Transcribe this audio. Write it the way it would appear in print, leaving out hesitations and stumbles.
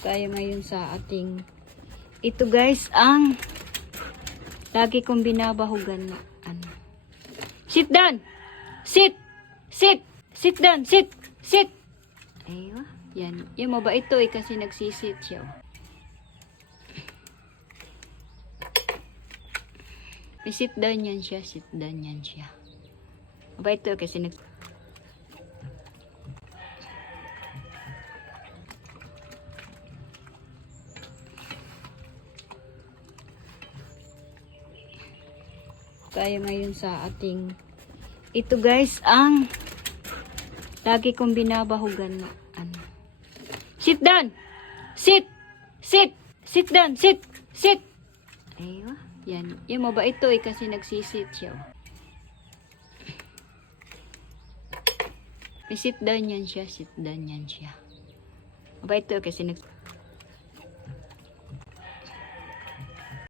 Tayo ngayon sa ating ito guys ang lagi kong binabahugan na ano. Sit down. Sit. Sit. Sit down. Sit. Sit. Ayun. Yan. Yung mabait ito kasi nagsisit siya. May sit down yan siya. Sit down yan siya. Mabait ito kasi tayo ngayon sa ating ito guys ang lagi kong binabahugan na ano. Sit down. Sit. Sit. Sit down. Sit. Sit. Ayun. Yan. Yung mabait ito kasi nagsisit siya. May sit down yan siya. Sit down yan siya. Mabait ito kasi